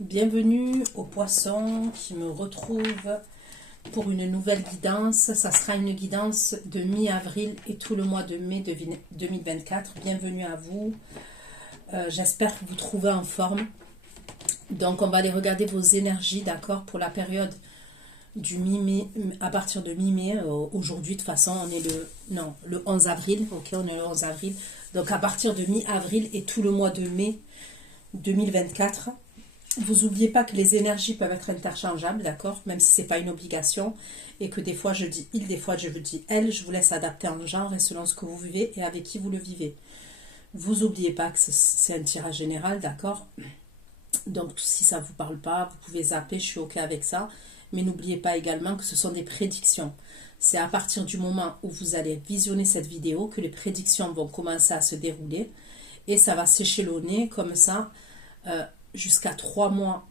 Bienvenue aux poissons qui me retrouvent pour une nouvelle guidance. Ça sera une guidance de mi-avril et tout le mois de mai 2024. Bienvenue à vous. J'espère que vous trouvez en forme. Donc on va aller regarder vos énergies, d'accord, pour la période du mi-mai, à partir de mi-mai. Aujourd'hui de toute façon on est le 11 avril, ok, on est le 11 avril. Donc à partir de mi-avril et tout le mois de mai 2024. Vous n'oubliez pas que les énergies peuvent être interchangeables, d'accord, même si ce n'est pas une obligation, et que des fois je dis il, des fois je dis elle, je vous laisse adapter en genre et selon ce que vous vivez et avec qui vous le vivez. Vous n'oubliez pas que c'est un tirage général, d'accord. Donc si ça ne vous parle pas, vous pouvez zapper, je suis ok avec ça, mais n'oubliez pas également que ce sont des prédictions. C'est à partir du moment où vous allez visionner cette vidéo que les prédictions vont commencer à se dérouler, et ça va s'échelonner comme ça, jusqu'à 3 mois,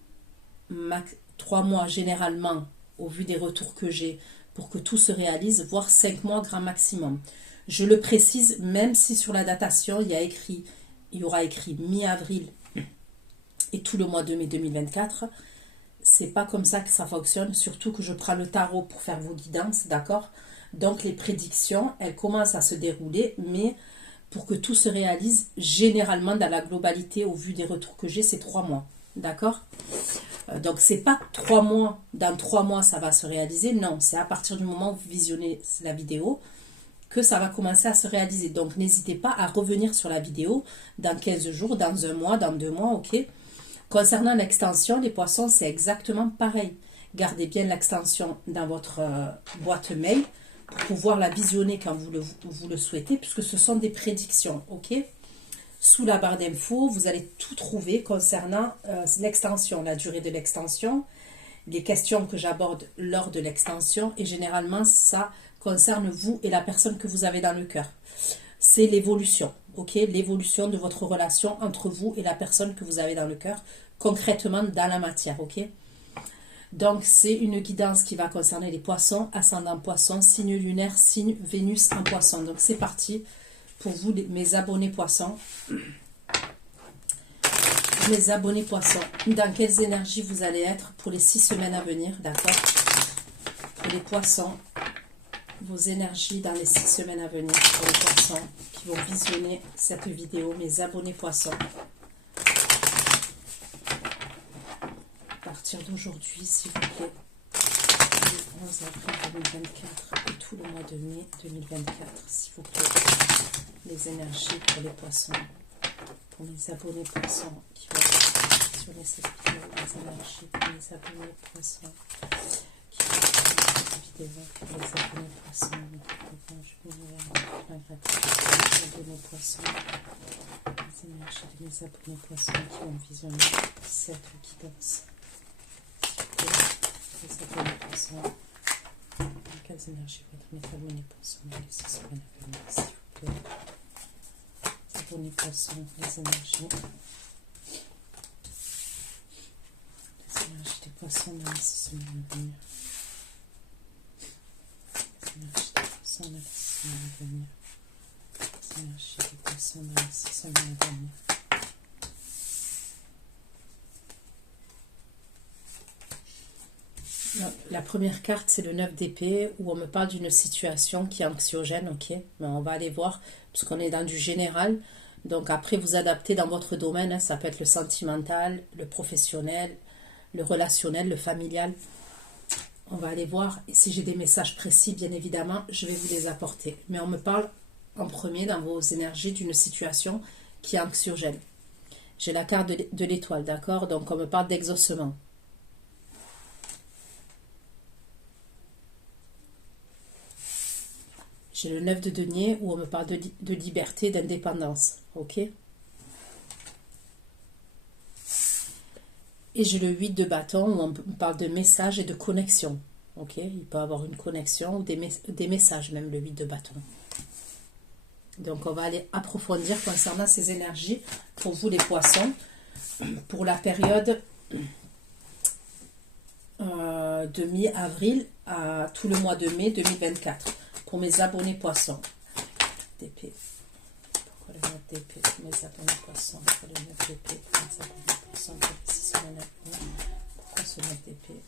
3 mois généralement, au vu des retours que j'ai, pour que tout se réalise, voire 5 mois grand maximum. Je le précise, même si sur la datation, il y aura écrit mi-avril et tout le mois de mai 2024, c'est pas comme ça que ça fonctionne, surtout que je prends le tarot pour faire vos guidances, d'accord? Donc les prédictions, elles commencent à se dérouler, mais pour que tout se réalise, généralement dans la globalité, au vu des retours que j'ai, c'est 3 mois. D'accord? Donc, c'est pas 3 mois, dans 3 mois, ça va se réaliser. Non, c'est à partir du moment où vous visionnez la vidéo que ça va commencer à se réaliser. Donc, n'hésitez pas à revenir sur la vidéo dans 15 jours, dans 1 mois, dans 2 mois, ok? Concernant l'extension, les poissons, c'est exactement pareil. Gardez bien l'extension dans votre boîte mail pour pouvoir la visionner quand vous le souhaitez, puisque ce sont des prédictions, ok? Sous la barre d'infos, vous allez tout trouver concernant l'extension, la durée de l'extension, les questions que j'aborde lors de l'extension, et généralement, ça concerne vous et la personne que vous avez dans le cœur. C'est l'évolution, ok? L'évolution de votre relation entre vous et la personne que vous avez dans le cœur, concrètement dans la matière, ok? Donc, c'est une guidance qui va concerner les poissons, ascendant poisson, signe lunaire, signe Vénus en poisson. Donc, c'est parti pour vous, mes abonnés poissons. Mes abonnés poissons, dans quelles énergies vous allez être pour les 6 semaines à venir, d'accord? Pour les poissons, vos énergies dans les 6 semaines à venir, pour les poissons qui vont visionner cette vidéo, mes abonnés poissons. À partir d'aujourd'hui, s'il vous plaît, le 11 avril 2024 et tout le mois de mai 2024, s'il vous plaît, les énergies pour les poissons, pour mes abonnés poissons qui vont visionner cette vidéo, les énergies pour mes abonnés poissons qui vont visionner cette vidéo, pour les abonnés poissons, les abonnés poissons, les énergies de mes abonnés poissons qui vont visionner cette guidance. Les abonnés poissons, quelles énergies vont être mes abonnés poissons dans les 6 semaines à venir, s'il vous plaît. Les abonnés poissons, les énergies des poissons dans les 6 semaines à venir. Les énergies des poissons dans les 6 semaines à venir. Les énergies des poissons dans les 6 semaines à venir. La première carte, c'est le 9 d'épée, où on me parle d'une situation qui est anxiogène, ok? Mais on va aller voir, parce qu'on est dans du général. Donc après, vous adaptez dans votre domaine, hein, ça peut être le sentimental, le professionnel, le relationnel, le familial. On va aller voir, et si j'ai des messages précis, bien évidemment, je vais vous les apporter. Mais on me parle en premier, dans vos énergies, d'une situation qui est anxiogène. J'ai la carte de l'étoile, d'accord? Donc on me parle d'exaucement. J'ai le 9 de denier où on me parle de liberté, d'indépendance. Ok? Et j'ai le 8 de bâton où on me parle de messages et de connexion. Ok? Il peut y avoir une connexion ou des messages, même le 8 de bâton. Donc on va aller approfondir concernant ces énergies pour vous les poissons, pour la période de mi-avril à tout le mois de mai 2024. Pour mes abonnés poissons. D'épée. Pourquoi le 9 d'épée? Mes abonnés poissons. Pourquoi le 9 d'épée? Mes abonnés poissons. Pour les 6 semaines à venir. le 9 d'épée?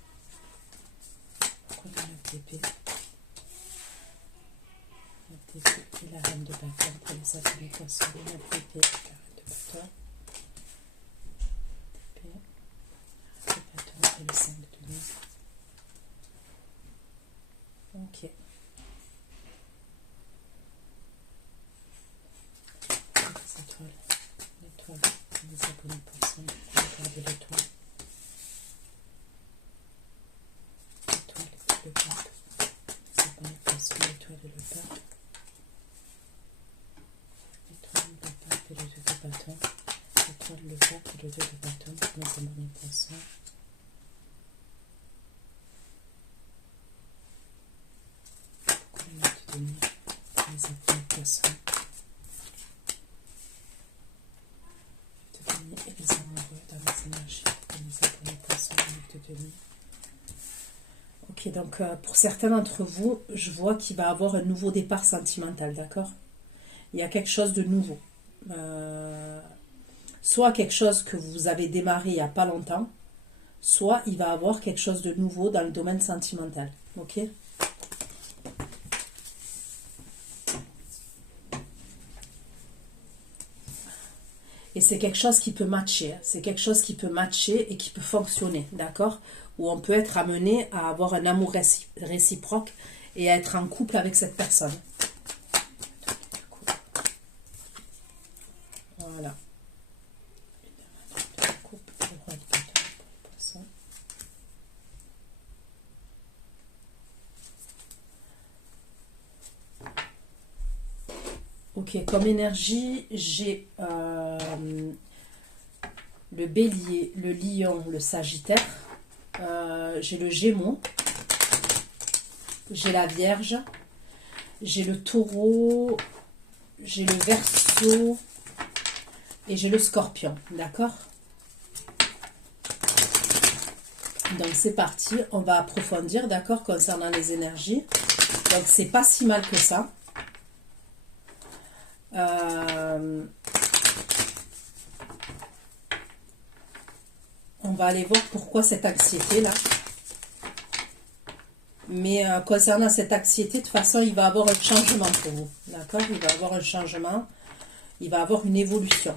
Pourquoi le 9 d'épée? 9 d'épée et la reine de bâton pour les abonnés poissons. 9 d'épée et la reine de bâton. D'épée, la reine de bâton et le 5 de denier. Ok. Les étoiles. L'étoile. Les abonnés poissons. Regardez l'étoile. L'étoile et le pape. Les abonnés poissons. L'étoile et le pape. L'étoile, le pape et le 2 de bâton. L'étoile, le pape et le 2 de bâton. Les abonnés poissons. Pourquoi le 9 de denier? Les abonnés poissons. Et les amoureux dans les énergies et les abonnés poissons de denier. Ok, donc pour certains d'entre vous, je vois qu'il va y avoir un nouveau départ sentimental, d'accord? Il y a quelque chose de nouveau. Soit quelque chose que vous avez démarré il n'y a pas longtemps, soit il va y avoir quelque chose de nouveau dans le domaine sentimental, ok? Et c'est quelque chose qui peut matcher, c'est quelque chose qui peut matcher et qui peut fonctionner, d'accord? Où on peut être amené à avoir un amour réciproque et à être en couple avec cette personne. Voilà. Ok, comme énergie, j'ai le bélier, le lion, le sagittaire, j'ai le gémeaux, j'ai la vierge, j'ai le taureau, j'ai le verseau et j'ai le scorpion, d'accord? Donc c'est parti, on va approfondir, d'accord, concernant les énergies. Donc c'est pas si mal que ça. On va aller voir pourquoi cette anxiété là. Mais concernant cette anxiété, de toute façon, il va y avoir un changement pour vous. D'accord? Il va y avoir un changement. Il va y avoir une évolution.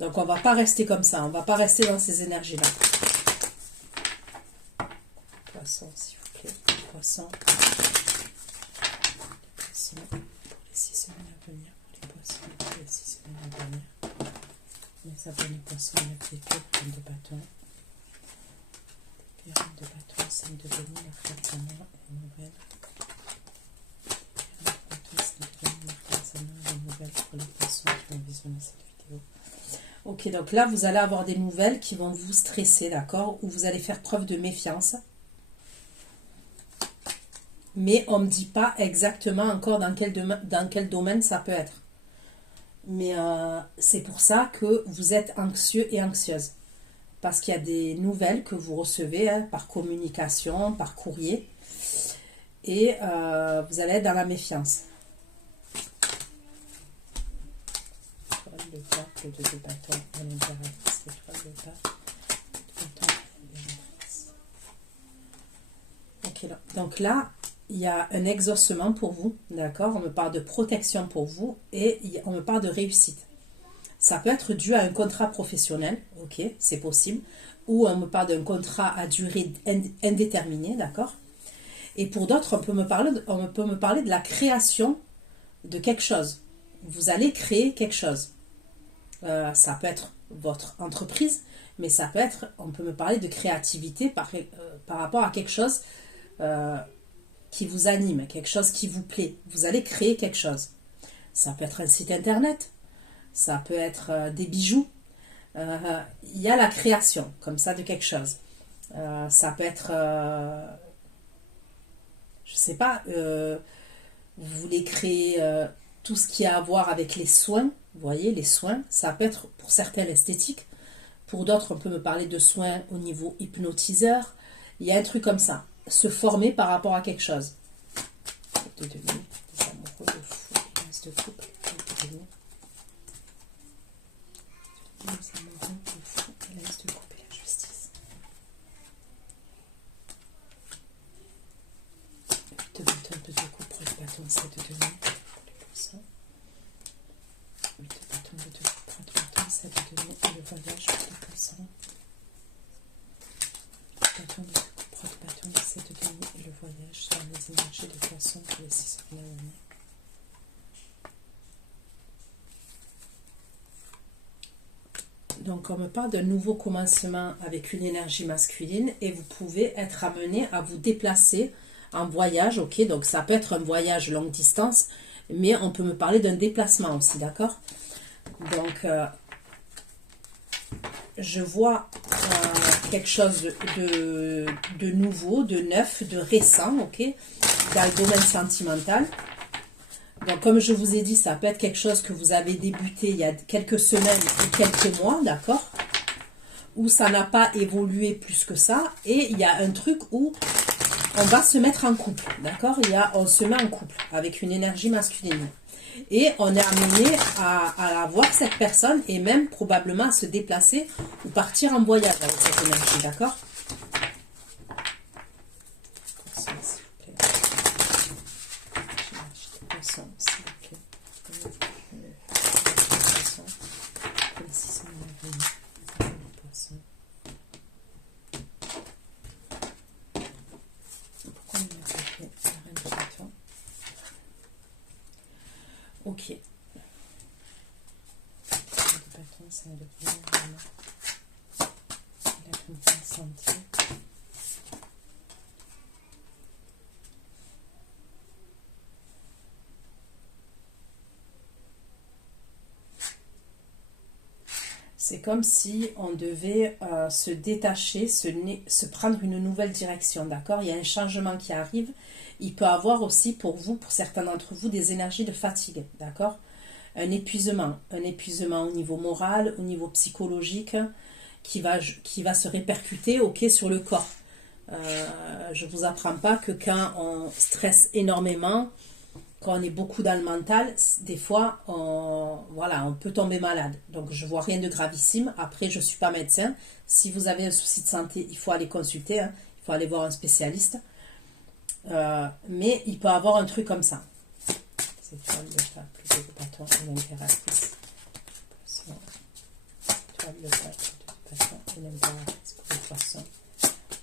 Donc, on ne va pas rester comme ça. On ne va pas rester dans ces énergies-là. Poisson, s'il vous plaît. Poisson. Poisson. Pour les 6 semaines à venir. Les poissons pour les 6 semaines à venir. Les abonnés poissons, la clé reine de bâton. Les reine de bâton, 5 de denier, la carte sa main, une nouvelle. Les reine de bâton, 5 de denier, la carte sa main, une nouvelle pour les poissons qui vont visionner cette vidéo. Ok, donc là, vous allez avoir des nouvelles qui vont vous stresser, d'accord? Ou vous allez faire preuve de méfiance. Mais on ne me dit pas exactement encore dans quel domaine ça peut être. Mais c'est pour ça que vous êtes anxieux et anxieuse. Parce qu'il y a des nouvelles que vous recevez par communication, par courrier. Et vous allez être dans la méfiance. Le pape, le 2 de bâton, l'impératrice, l'étoile de pape, ok, là. Donc là, il y a un exaucement pour vous, d'accord? On me parle de protection pour vous et on me parle de réussite. Ça peut être dû à un contrat professionnel, ok, c'est possible, ou on me parle d'un contrat à durée indéterminée, d'accord? Et pour d'autres, on peut me parler de la création de quelque chose. Vous allez créer quelque chose. Ça peut être votre entreprise, mais ça peut être, on peut me parler de créativité par rapport à quelque chose qui vous anime, quelque chose qui vous plaît. Vous allez créer quelque chose. Ça peut être un site internet, ça peut être des bijoux. Il y a la création, comme ça, de quelque chose. Ça peut être, je sais pas, vous voulez créer tout ce qui a à voir avec les soins. Vous voyez, les soins, ça peut être pour certains l'esthétique. Pour d'autres, on peut me parler de soins au niveau hypnotiseur. Il y a un truc comme ça. Se former par rapport à quelque chose. De denier, des amoureux, de fou, de couple, de denier. Les amoureux, de fou, de couple. donner et le voyage pour les poissons. Bâton de coupe, bâton de 7 de denier et le voyage sur les énergies de poissons pour les 6 premières années. Donc, on me parle d'un nouveau commencement avec une énergie masculine et vous pouvez être amené à vous déplacer en voyage, ok? Donc, ça peut être un voyage longue distance, mais on peut me parler d'un déplacement aussi, d'accord? Donc, je vois quelque chose de nouveau, de neuf, de récent, ok? Dans le domaine sentimental. Donc, comme je vous ai dit, ça peut être quelque chose que vous avez débuté il y a quelques semaines ou quelques mois, d'accord? Où ça n'a pas évolué plus que ça. Et il y a un truc où on va se mettre en couple, d'accord? On se met en couple avec une énergie masculine. Et on est amené à voir cette personne et même probablement à se déplacer ou partir en voyage avec cette énergie, d'accord? Ok. C'est comme si on devait se détacher, se prendre une nouvelle direction, d'accord? Il y a un changement qui arrive. Il peut avoir aussi pour vous, pour certains d'entre vous, des énergies de fatigue, d'accord? Un épuisement au niveau moral, au niveau psychologique, qui va se répercuter, ok, sur le corps. Je ne vous apprends pas que quand on stresse énormément, quand on est beaucoup dans le mental, des fois, on peut tomber malade. Donc, je ne vois rien de gravissime. Après, je ne suis pas médecin. Si vous avez un souci de santé, il faut aller consulter. Hein. Il faut aller voir un spécialiste. Mais il peut avoir un truc comme ça. C'est toile de pape, plutôt que bâton et l'impératrice. Toile de pape, plutôt que bâton et l'impératrice pour les poissons.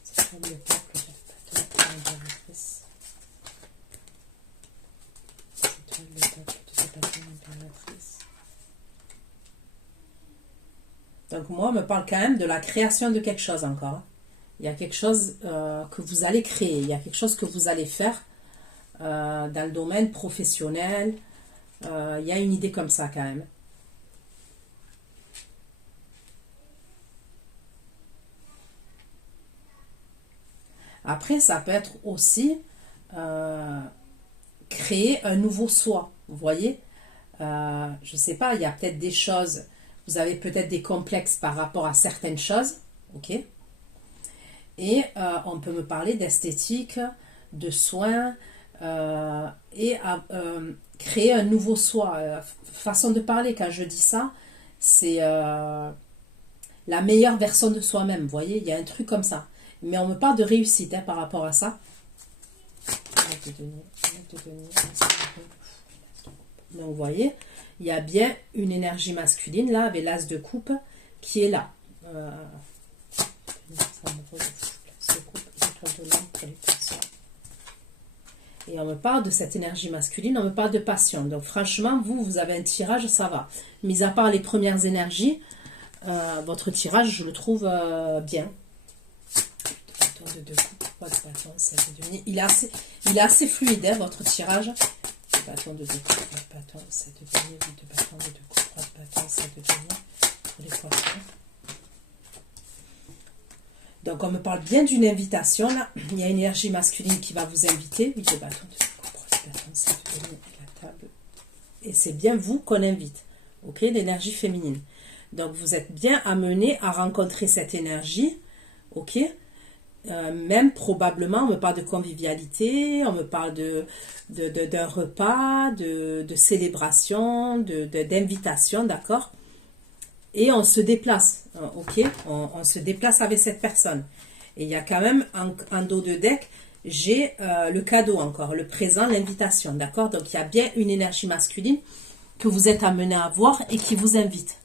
C'est toile de pape, plutôt que bâton et l'impératrice. Le peuple de cette impératrice. Donc moi, on me parle quand même de la création de quelque chose encore. Il y a quelque chose que vous allez créer, il y a quelque chose que vous allez faire dans le domaine professionnel. Il y a une idée comme ça quand même. Après, ça peut être aussi créer un nouveau soi, vous voyez. Je ne sais pas, il y a peut-être des choses, vous avez peut-être des complexes par rapport à certaines choses, ok. Et on peut me parler d'esthétique, de soins, et créer un nouveau soi. Façon de parler, quand je dis ça, c'est la meilleure version de soi-même, vous voyez, il y a un truc comme ça. Mais on me parle de réussite hein, par rapport à ça. Donc, vous voyez, il y a bien une énergie masculine, là, avec l'as de coupe, qui est là. Et on me parle de cette énergie masculine, on me parle de passion. Donc, franchement, vous avez un tirage, ça va. Mis à part les premières énergies, votre tirage, je le trouve bien. De deux coupes, pas de bâton, il est assez fluide, hein, votre tirage. Bâton de deux coupes, pas de bâton, 7 de denier, 8 de bâton, de deux coupes, pas de bâton, 7 de denier, pour les poissons. Donc, on me parle bien d'une invitation, là. Il y a une énergie masculine qui va vous inviter. 8 de bâton, de deux coupes, pas de bâton, 7 de denier, et la table. Et c'est bien vous qu'on invite, ok, l'énergie féminine. Donc, vous êtes bien amené à rencontrer cette énergie, ok. Même probablement, on me parle de convivialité, on me parle d'un repas, de célébration, d'invitation, d'accord? Et on se déplace, ok? On se déplace avec cette personne. Et il y a quand même, en dos de deck, j'ai le cadeau encore, le présent, l'invitation, d'accord? Donc, il y a bien une énergie masculine que vous êtes amené à voir et qui vous invite.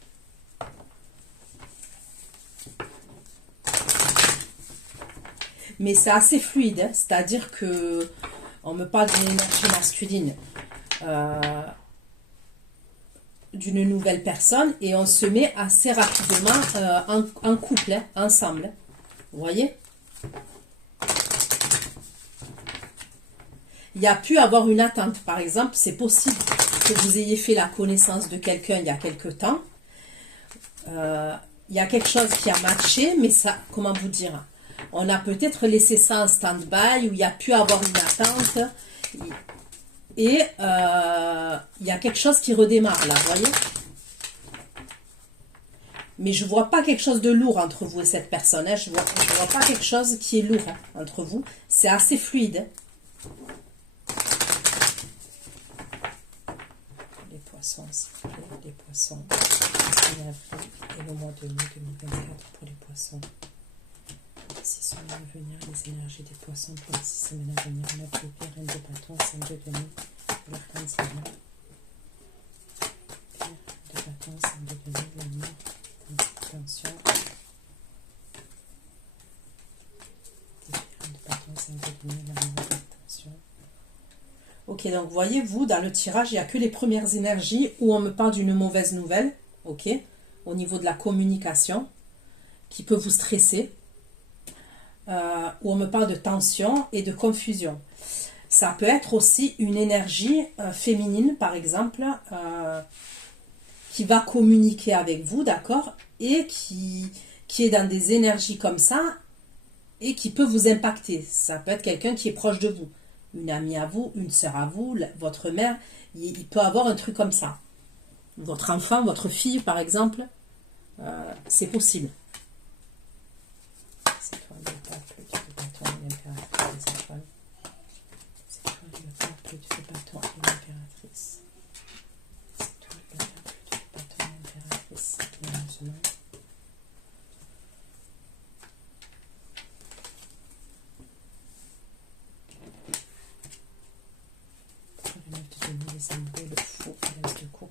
mais c'est assez fluide, hein. C'est-à-dire que on me parle d'une énergie masculine, d'une nouvelle personne, et on se met assez rapidement en couple, hein, ensemble. Vous voyez? Il y a pu avoir une attente. Par exemple, c'est possible que vous ayez fait la connaissance de quelqu'un il y a quelque temps. Il y a quelque chose qui a matché, mais ça, comment vous dire? On a peut-être laissé ça en stand-by, où il y a pu avoir une attente. Et il y a quelque chose qui redémarre là, vous voyez? Mais je ne vois pas quelque chose de lourd entre vous et cette personne. Hein. Je vois pas quelque chose qui est lourd, hein, entre vous. C'est assez fluide. Hein. Les poissons, s'il vous plaît. Les poissons. Et le mois de mai 2024 pour les poissons. 6 semaines à venir, les énergies des poissons pour les 6 semaines à venir. Notre pierre, reine de bâton, 5 de demi, l'arcane 5 pierre de bâton, 5 de demi, l'amour, attention. Pierre de bâton, 5 de demi, l'amour, attention. Ok, donc voyez-vous, dans le tirage, il n'y a que les premières énergies où on me parle d'une mauvaise nouvelle, ok, au niveau de la communication, qui peut vous stresser. Où on me parle de tension et de confusion. Ça peut être aussi une énergie féminine, par exemple, qui va communiquer avec vous, d'accord, et qui est dans des énergies comme ça, et qui peut vous impacter. Ça peut être quelqu'un qui est proche de vous, une amie à vous, une sœur à vous, votre mère, il peut avoir un truc comme ça. Votre enfant, votre fille, par exemple, c'est possible. Le faux, l'as de coupe.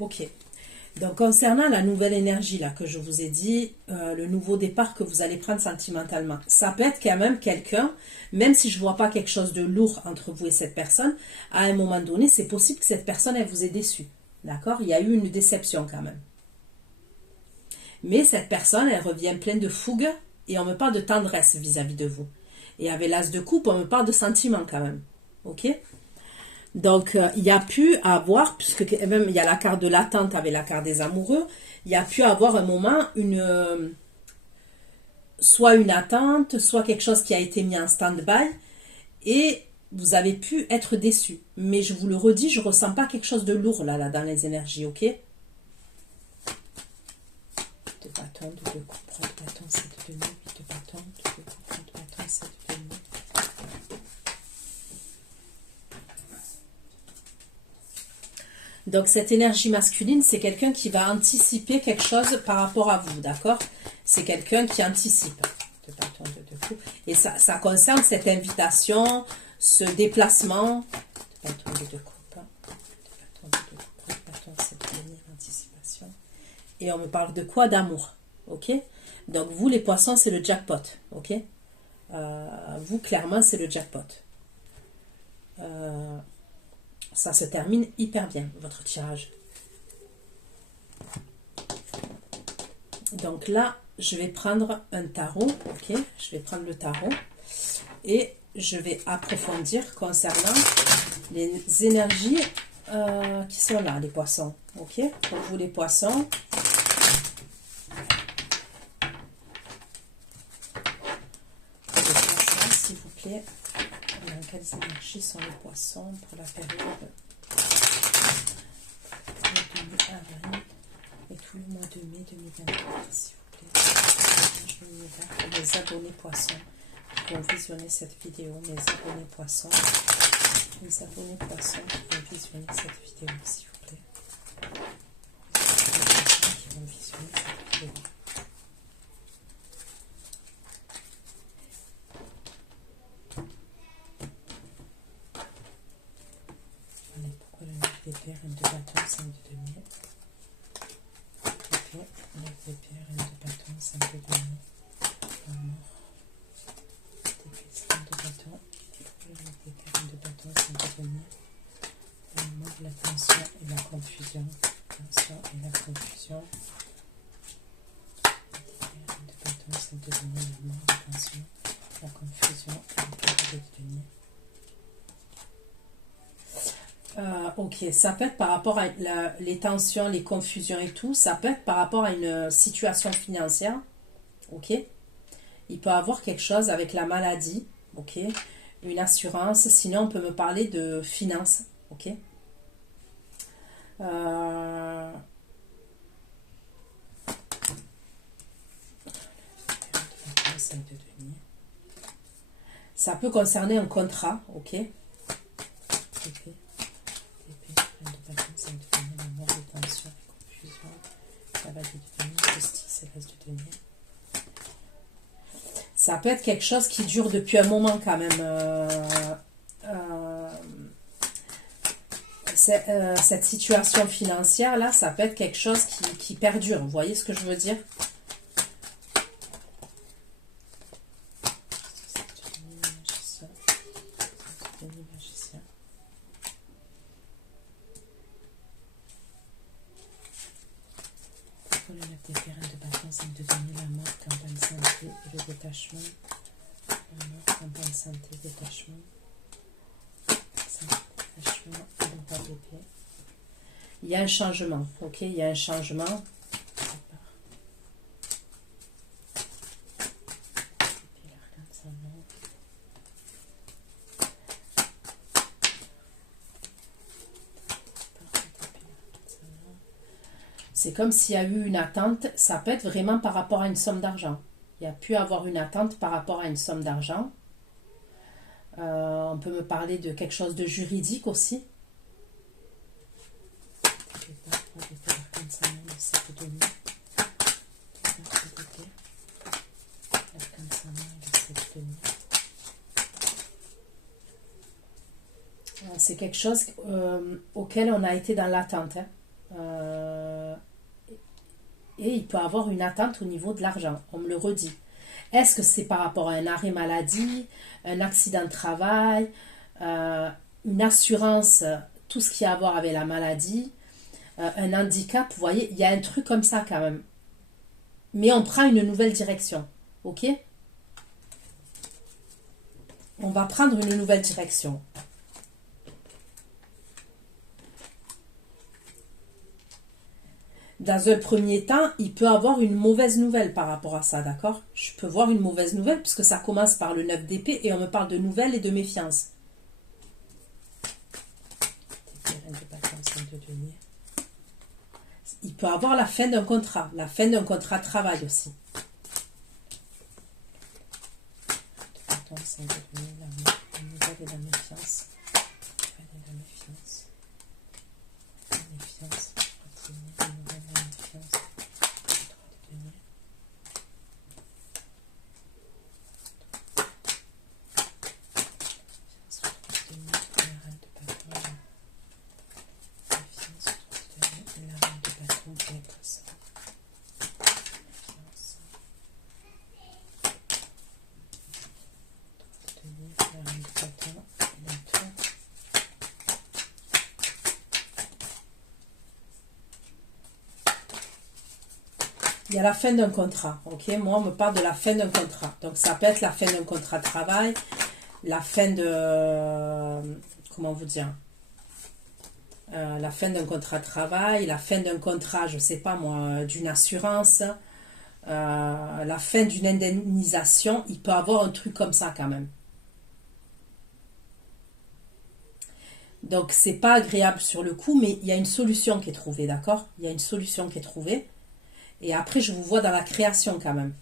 Ok. Donc, concernant la nouvelle énergie là que je vous ai dit, le nouveau départ que vous allez prendre sentimentalement, ça peut être quand même quelqu'un, même si je ne vois pas quelque chose de lourd entre vous et cette personne, à un moment donné, c'est possible que cette personne, elle vous ait déçu. D'accord? Il y a eu une déception quand même. Mais cette personne, elle revient pleine de fougue et on me parle de tendresse vis-à-vis de vous. Et avec l'as de coupe, on me parle de sentiments quand même. Ok? Donc, il y a pu avoir, puisque même il y a la carte de l'attente avec la carte des amoureux, il y a pu avoir un moment, soit une attente, soit quelque chose qui a été mis en stand-by, et vous avez pu être déçu. Mais je vous le redis, je ne ressens pas quelque chose de lourd là dans les énergies, ok? De bâton, de coupe, de bâton, 7 de demi, de bâton, de coupe, de bâton, 7 de demi. Donc, cette énergie masculine, c'est quelqu'un qui va anticiper quelque chose par rapport à vous, d'accord? C'est quelqu'un qui anticipe. De bâton, de coupe. Et ça concerne cette invitation, ce déplacement. De bâton, de coupe. De bâton, de coupe, de bâton, c'est de l'anticipation. Et on me parle de quoi? D'amour, ok? Donc, vous, les poissons, c'est le jackpot, ok? Vous, clairement, c'est le jackpot. Ça se termine hyper bien, votre tirage. Donc là, je vais prendre un tarot, ok? Je vais prendre le tarot et je vais approfondir concernant les énergies qui sont là, les poissons, ok? Pour vous, les poissons. Les poissons, s'il vous plaît. Dans quelles énergies sont les poissons pour la période de avril et tout le mois de mai 2024, s'il vous plaît. Je vais mettre les abonnés poissons qui vont visionner cette vidéo, mes abonnés poissons, les abonnés poissons qui vont visionner cette vidéo, s'il vous plaît. Les poissons qui vont visionner cette vidéo. d'épée, reine de bâton, 5 de denier. Épée, 9 d'épée, reine de bâton, 5 de denier. Amour. D'épée, reine de bâton. 9 d'épée, reine de bâton, 5 de denier. L'amour, la tension et la confusion. Tension et la confusion. Reine de bâton, 5 de denier. L'amour, la tension, la confusion et le cœur de denier. Ok, ça peut être par rapport à les tensions, les confusions et tout, ça peut être par rapport à une situation financière, ok. Il peut avoir quelque chose avec la maladie, ok, une assurance, sinon on peut me parler de finances, ok. Ça peut concerner un contrat, ok. Ça peut être quelque chose qui dure depuis un moment quand même. Cette situation financière là, ça peut être quelque chose qui perdure. Vous voyez ce que je veux dire? Détachement, campagne santé, détachement, il y a un changement, ok, il y a un changement. C'est comme s'il y a eu une attente, ça peut être vraiment par rapport à une somme d'argent. Il y a pu avoir une attente par rapport à une somme d'argent. On peut me parler de quelque chose de juridique aussi. C'est quelque chose auquel on a été dans l'attente. Et il peut avoir une attente au niveau de l'argent, on me le redit. Est-ce que c'est par rapport à un arrêt maladie, un accident de travail, une assurance, tout ce qui a à voir avec la maladie, un handicap, vous voyez, il y a un truc comme ça quand même. Mais on prend une nouvelle direction, ok? On va prendre une nouvelle direction. Dans un premier temps, il peut avoir une mauvaise nouvelle par rapport à ça, d'accord? Je peux voir une mauvaise nouvelle puisque ça commence par le 9 d'épée et on me parle de nouvelles et de méfiance. Il peut avoir la fin d'un contrat de travail aussi. La nouvelle et la méfiance. Il y a la fin d'un contrat, ok? Moi, on me parle de la fin d'un contrat. Donc, ça peut être la fin d'un contrat de travail, la fin de... comment vous dire? La fin d'un contrat de travail, la fin d'un contrat, je sais pas moi, d'une assurance, la fin d'une indemnisation. Il peut avoir un truc comme ça quand même. Donc, c'est pas agréable sur le coup, mais il y a une solution qui est trouvée, d'accord? Il y a une solution qui est trouvée. Et après, je vous vois dans la création quand même.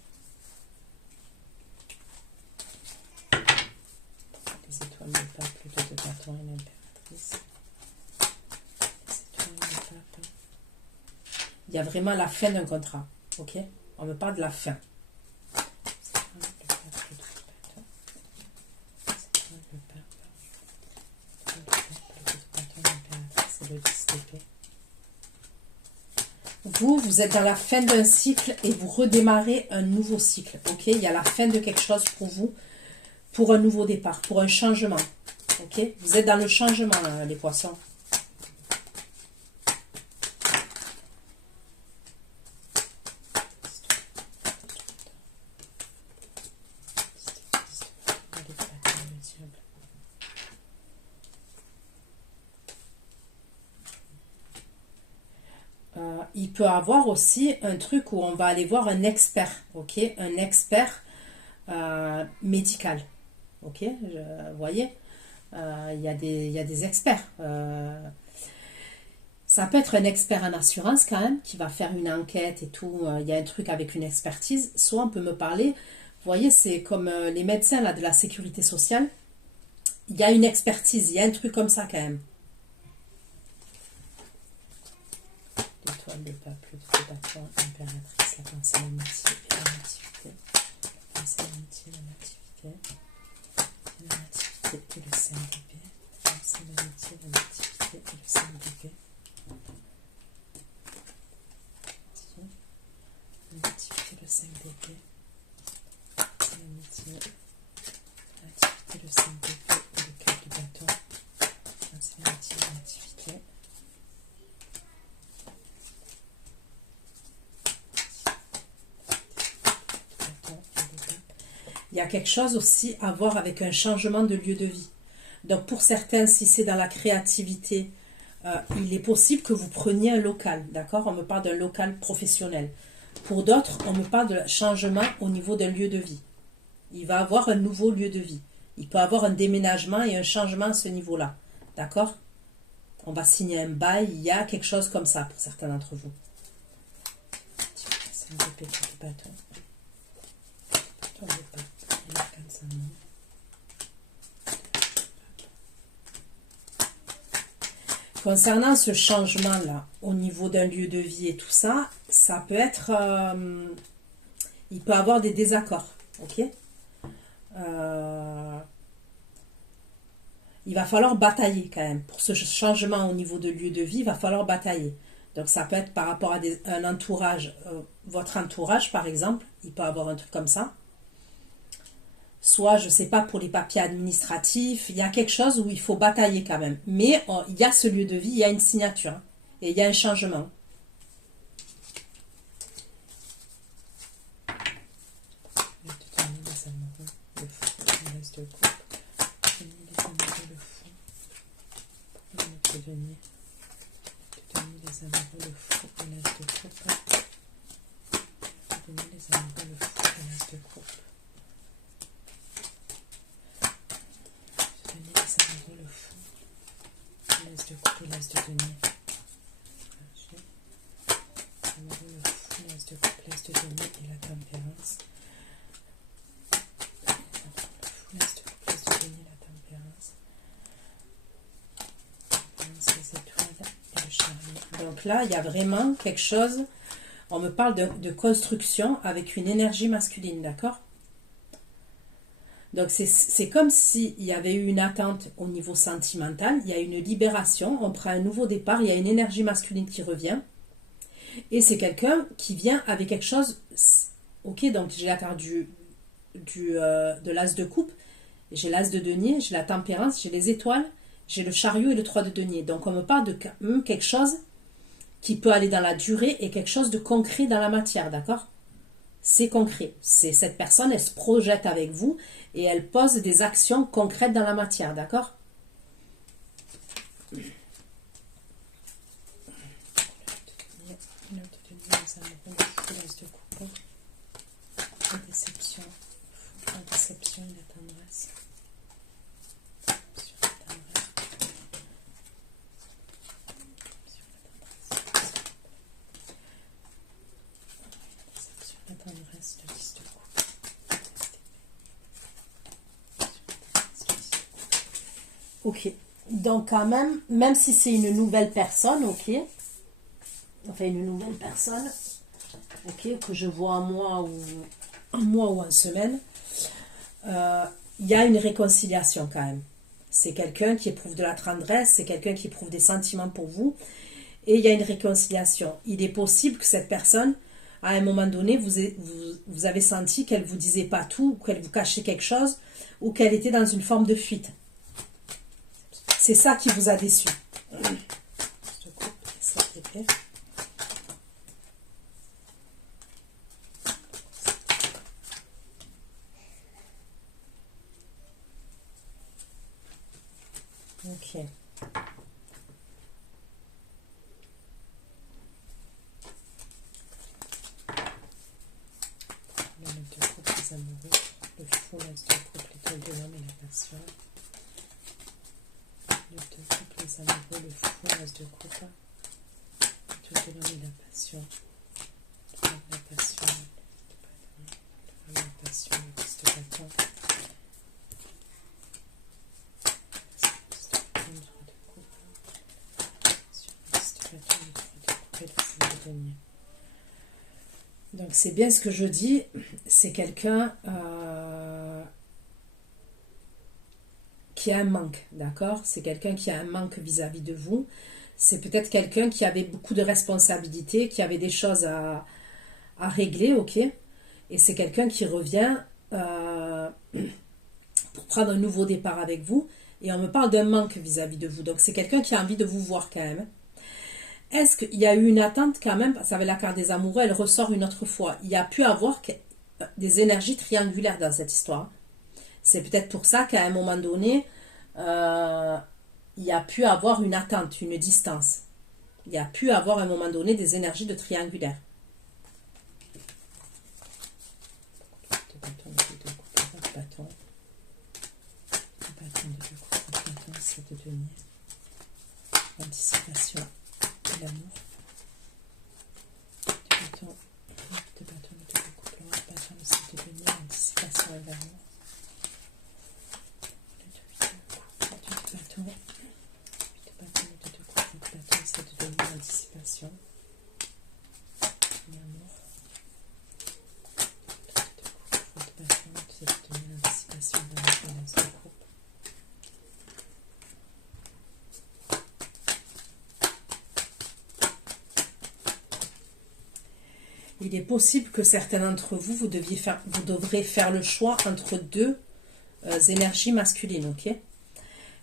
Les étoiles du pape, le 2 de bâton et l'impératrice. Les étoiles du pape. Il y a vraiment la fin d'un contrat, ok? On me parle de la fin. C'est le 10. vous êtes dans la fin d'un cycle et vous redémarrez un nouveau cycle. Ok, il y a la fin de quelque chose pour vous, pour un nouveau départ, pour un changement. Ok, vous êtes dans le changement, les poissons. Il peut avoir aussi un truc où on va aller voir un expert, ok, un expert médical, ok, vous voyez, il y a des experts. Ça peut être un expert en assurance quand même, qui va faire une enquête et tout, il y a un truc avec une expertise, soit on peut me parler, vous voyez, c'est comme les médecins là, de la sécurité sociale, il y a une expertise, il y a un truc comme ça quand même. L'étoile de peuple, de prédateur, impératrice, la pensée, l'amitié et la nativité. La pensée, l'amitié, la nativité. La nativité et le CMDB. La pensée, l'amitié, la nativité et le CMDB. La nativité, le CMDB. L'amitié, la nativité, le CMDB et le cœur du bâton. La pensée, l'amitié, la nativité. Il y a quelque chose aussi à voir avec un changement de lieu de vie. Donc pour certains, si c'est dans la créativité, il est possible que vous preniez un local, d'accord? On me parle d'un local professionnel. Pour d'autres, on me parle de changement au niveau d'un lieu de vie. Il va avoir un nouveau lieu de vie. Il peut avoir un déménagement et un changement à ce niveau-là, d'accord? On va signer un bail, il y a quelque chose comme ça pour certains d'entre vous. C'est un peu petit bâton. Concernant ce changement-là, au niveau d'un lieu de vie et tout ça, ça peut être... il peut avoir des désaccords, ok? Il va falloir batailler quand même. Pour ce changement au niveau de lieu de vie, il va falloir batailler. Donc ça peut être par rapport à un entourage, votre entourage par exemple, il peut avoir un truc comme ça. Soit, je ne sais pas, pour les papiers administratifs, il y a quelque chose où il faut batailler quand même. Mais il y a ce lieu de vie, il y a une signature, hein, et il y a un changement. Donc là, il y a vraiment quelque chose, on me parle de construction avec une énergie masculine, d'accord? Donc c'est comme s'il y avait eu une attente au niveau sentimental, il y a une libération, on prend un nouveau départ, il y a une énergie masculine qui revient. Et c'est quelqu'un qui vient avec quelque chose, ok, donc j'ai la carte de l'as de coupe, j'ai l'as de denier, j'ai la tempérance, j'ai les étoiles, j'ai le chariot et le 3 de denier. Donc on me parle de quelque chose qui peut aller dans la durée et quelque chose de concret dans la matière, d'accord? C'est concret. C'est cette personne, elle se projette avec vous et elle pose des actions concrètes dans la matière, d'accord? Ok, donc quand même si c'est une nouvelle personne, ok, enfin une nouvelle personne, ok, que je vois en mois ou en semaine, il y a une réconciliation quand même. C'est quelqu'un qui éprouve de la tendresse, c'est quelqu'un qui éprouve des sentiments pour vous, et il y a une réconciliation. Il est possible que cette personne, à un moment donné, vous avez senti qu'elle ne vous disait pas tout, ou qu'elle vous cachait quelque chose, ou qu'elle était dans une forme de fuite. C'est ça qui vous a déçu. Je te coupe, ça te plaît. Ok. Le couple des amoureux, le fou, l'instant couple, l'étoile de l'homme et la passion. Le couple des amoureux, le fou, l'as de coupe, l'étoile de l'homme et la passion. La passion, la passion, le fils de bâton. Donc c'est bien ce que je dis, c'est quelqu'un qui a un manque, d'accord? C'est quelqu'un qui a un manque vis-à-vis de vous. C'est peut-être quelqu'un qui avait beaucoup de responsabilités, qui avait des choses à régler, ok? Et c'est quelqu'un qui revient pour prendre un nouveau départ avec vous. Et on me parle d'un manque vis-à-vis de vous. Donc c'est quelqu'un qui a envie de vous voir quand même. Est-ce qu'il y a eu une attente quand même? Parce qu'avec la carte des amoureux, elle ressort une autre fois. Il y a pu avoir des énergies triangulaires dans cette histoire. C'est peut-être pour ça qu'à un moment donné, il y a pu avoir une attente, une distance. Il y a pu avoir à un moment donné des énergies de triangulaire. Anticipation. L'amour. De bâton, de couple, de bâton, c'est devenu anticipation et l'amour. De bâton, de couple, de bâton, c'est devenu anticipation. L'amour. De bâton, c'est devenu anticipation et l'amour. Il est possible que certains d'entre vous, vous devrez faire le choix entre deux énergies masculines, ok?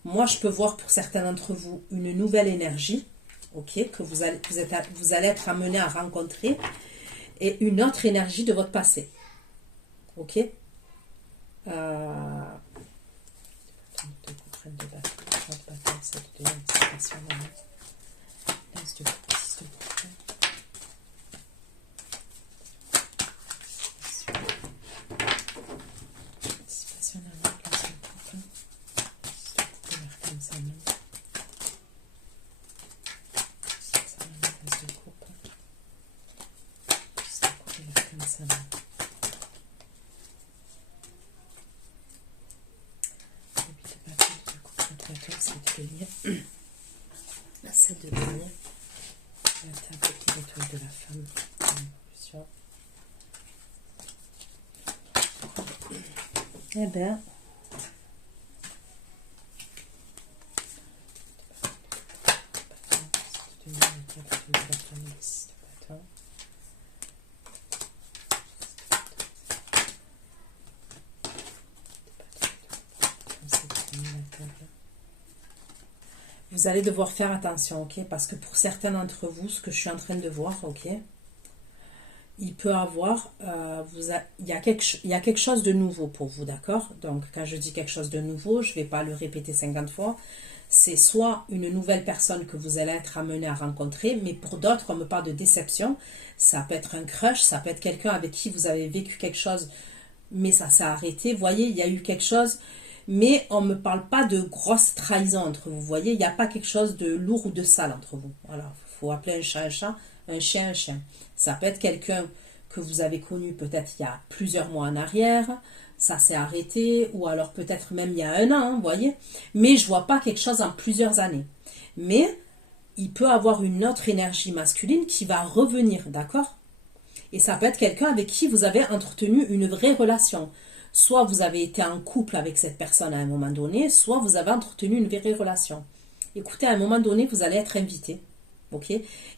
Moi, je peux voir pour certains d'entre vous une nouvelle énergie, ok, que vous allez être amené à rencontrer, et une autre énergie de votre passé, ok? La 7 de denier, la table de l'étoile de la femme, l'évolution. Eh bien, vous allez devoir faire attention, ok? Parce que pour certains d'entre vous, ce que je suis en train de voir, ok? Il peut avoir, il y a quelque chose de nouveau pour vous, d'accord? Donc, quand je dis quelque chose de nouveau, je ne vais pas le répéter 50 fois. C'est soit une nouvelle personne que vous allez être amené à rencontrer, mais pour d'autres, on me parle de déception. Ça peut être un crush, ça peut être quelqu'un avec qui vous avez vécu quelque chose, mais ça s'est arrêté. Vous voyez, il y a eu quelque chose, mais on ne me parle pas de grosse trahison entre vous. Vous voyez, il n'y a pas quelque chose de lourd ou de sale entre vous. Voilà, il faut appeler un chat, un chien, un chien. Ça peut être quelqu'un que vous avez connu peut-être il y a plusieurs mois en arrière, ça s'est arrêté, ou alors peut-être même il y a un an, vous voyez. Mais je ne vois pas quelque chose en plusieurs années. Mais il peut avoir une autre énergie masculine qui va revenir, d'accord? Et ça peut être quelqu'un avec qui vous avez entretenu une vraie relation. Soit vous avez été en couple avec cette personne à un moment donné, soit vous avez entretenu une vraie relation. Écoutez, à un moment donné, vous allez être invité. Ok?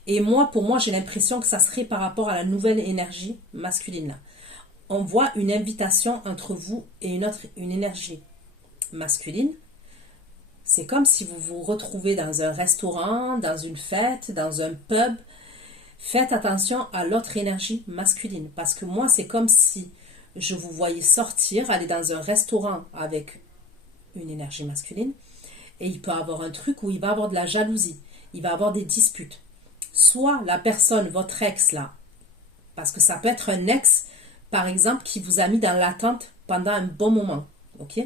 Et moi, pour moi, j'ai l'impression que ça serait par rapport à la nouvelle énergie masculine là. On voit une invitation entre vous et une énergie masculine. C'est comme si vous vous retrouvez dans un restaurant, dans une fête, dans un pub. Faites attention à l'autre énergie masculine. Parce que moi, c'est comme si je vous voyais sortir, aller dans un restaurant avec une énergie masculine. Et il peut avoir un truc où il va avoir de la jalousie. Il va avoir des disputes. Soit la personne, votre ex là, parce que ça peut être un ex, par exemple, qui vous a mis dans l'attente pendant un bon moment. Ok?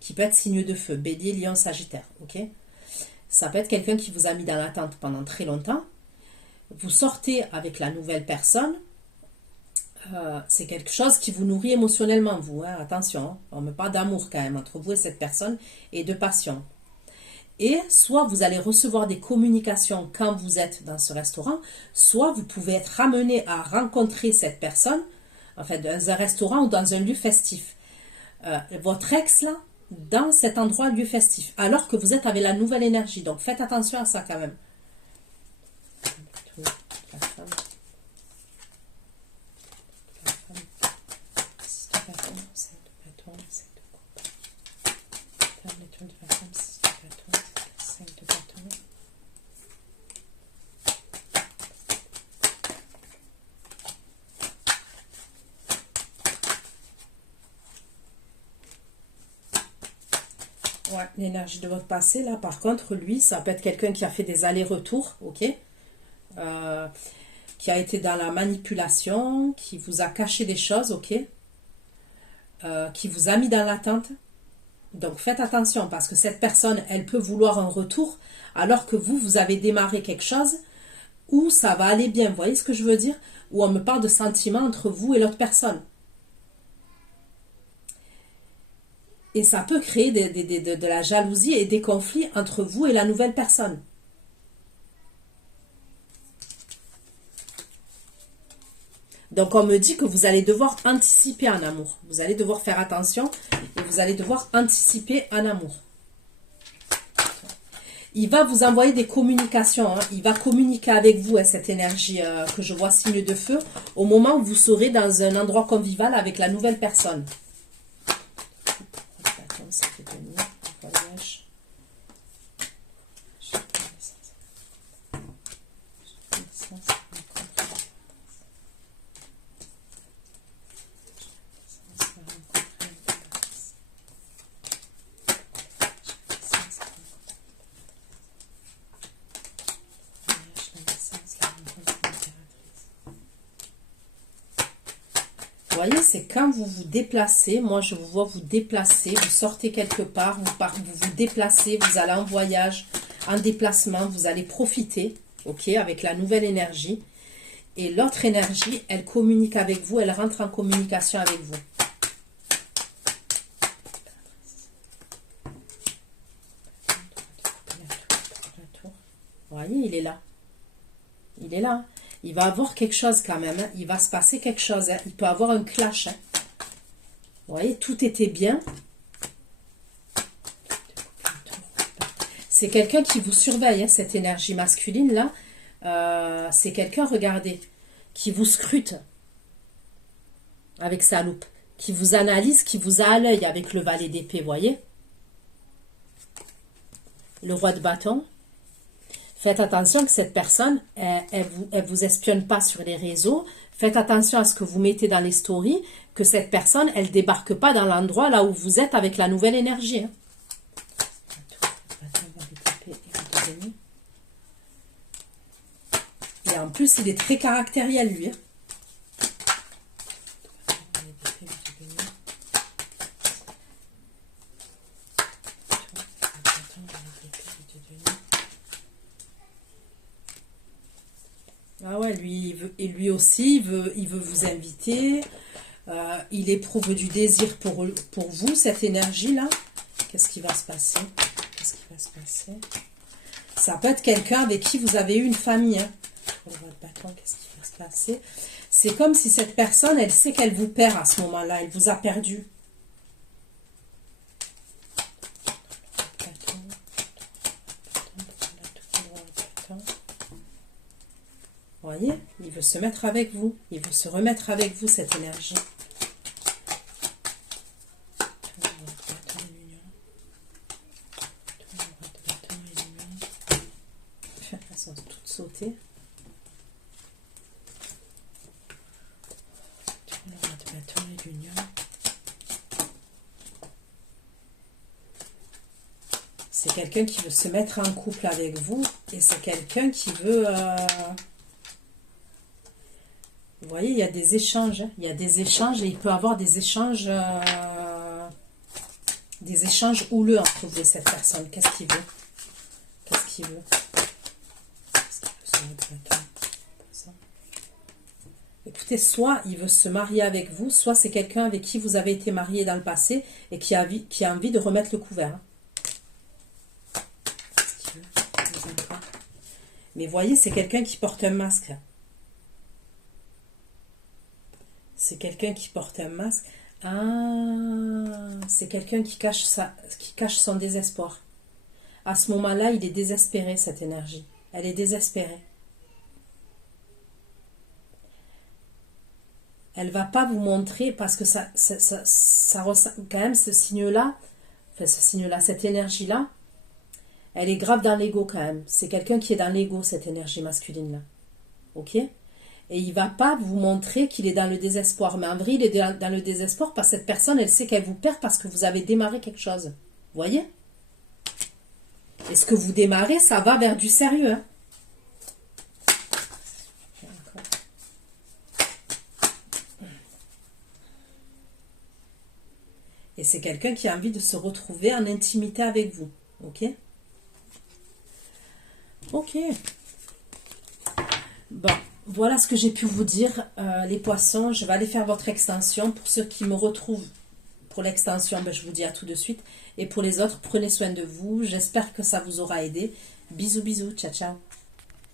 Qui peut être signe de feu, bélier, lion, sagittaire. Ok? Ça peut être quelqu'un qui vous a mis dans l'attente pendant très longtemps. Vous sortez avec la nouvelle personne. C'est quelque chose qui vous nourrit émotionnellement, vous. Hein, attention, hein, on ne met pas d'amour quand même entre vous et cette personne et de passion. Et soit vous allez recevoir des communications quand vous êtes dans ce restaurant, soit vous pouvez être ramené à rencontrer cette personne, en fait, dans un restaurant ou dans un lieu festif. Votre ex, là, dans cet endroit, lieu festif, alors que vous êtes avec la nouvelle énergie. Donc, faites attention à ça quand même. Ouais, l'énergie de votre passé, là, par contre, lui, ça peut être quelqu'un qui a fait des allers-retours, ok? Qui a été dans la manipulation, qui vous a caché des choses, ok? Qui vous a mis dans l'attente. Donc, faites attention, parce que cette personne, elle peut vouloir un retour, alors que vous avez démarré quelque chose où ça va aller bien, vous voyez ce que je veux dire? Où on me parle de sentiments entre vous et l'autre personne. Et ça peut créer de la jalousie et des conflits entre vous et la nouvelle personne. Donc on me dit que vous allez devoir anticiper en amour. Vous allez devoir faire attention et vous allez devoir anticiper en amour. Il va vous envoyer des communications. Hein. Il va communiquer avec vous, hein, cette énergie que je vois signe de feu, au moment où vous serez dans un endroit convivial avec la nouvelle personne. Vous voyez, c'est quand vous vous déplacez, moi je vous vois vous déplacer, vous sortez quelque part, vous vous déplacez, vous allez en voyage, en déplacement, vous allez profiter, ok, avec la nouvelle énergie. Et l'autre énergie, elle communique avec vous, elle rentre en communication avec vous. Vous voyez, il est là. Il est là. Il va avoir quelque chose quand même. Hein. Il va se passer quelque chose. Hein. Il peut avoir un clash. Hein. Vous voyez, tout était bien. C'est quelqu'un qui vous surveille, hein, cette énergie masculine-là. C'est quelqu'un, regardez, qui vous scrute avec sa loupe. Qui vous analyse, qui vous a à l'œil avec le valet d'épée, vous voyez. Le roi de bâton. Faites attention que cette personne, elle vous espionne pas sur les réseaux. Faites attention à ce que vous mettez dans les stories, que cette personne, elle débarque pas dans l'endroit là où vous êtes avec la nouvelle énergie. Hein. Et en plus, il est très caractériel, lui. Hein. Ah ouais, lui aussi, il veut vous inviter. Il éprouve du désir pour vous, cette énergie-là. Qu'est-ce qui va se passer? Qu'est-ce qui va se passer? Ça peut être quelqu'un avec qui vous avez eu une famille. Hein. Pour le roi de bâton, qu'est-ce qui va se passer? C'est comme si cette personne, elle sait qu'elle vous perd à ce moment-là. Elle vous a perdu. voyez, il veut se mettre avec vous. Il veut se remettre avec vous, cette énergie. Elles sont toutes sautées. C'est quelqu'un qui veut se mettre en couple avec vous et c'est quelqu'un qui veut... Vous voyez, il y a des échanges. Il y a des échanges et il peut avoir des échanges houleux entre vous et cette personne. Qu'est-ce qu'il veut? Qu'est-ce qu'il veut? Qu'est-ce qu'il veut se mettre? Écoutez, soit il veut se marier avec vous, soit c'est quelqu'un avec qui vous avez été marié dans le passé et qui a envie de remettre le couvert. Mais voyez, c'est quelqu'un qui porte un masque. C'est quelqu'un qui porte un masque. Ah, c'est quelqu'un qui cache son désespoir. À ce moment-là, il est désespéré, cette énergie. Elle est désespérée. Elle ne va pas vous montrer parce que ça ressent quand même ce signe-là, enfin ce signe-là, cette énergie-là, elle est grave dans l'ego quand même. C'est quelqu'un qui est dans l'ego, cette énergie masculine-là. Ok? Et il ne va pas vous montrer qu'il est dans le désespoir. Mais en vrai, il est dans le désespoir parce que cette personne, elle sait qu'elle vous perd parce que vous avez démarré quelque chose. Vous voyez? Et ce que vous démarrez, ça va vers du sérieux. Hein? Et c'est quelqu'un qui a envie de se retrouver en intimité avec vous. Ok? Ok. Bon, voilà ce que j'ai pu vous dire, les poissons. Je vais aller faire votre extension. Pour ceux qui me retrouvent pour l'extension, ben, je vous dis à tout de suite. Et pour les autres, prenez soin de vous. J'espère que ça vous aura aidé. Bisous, bisous. Ciao, ciao.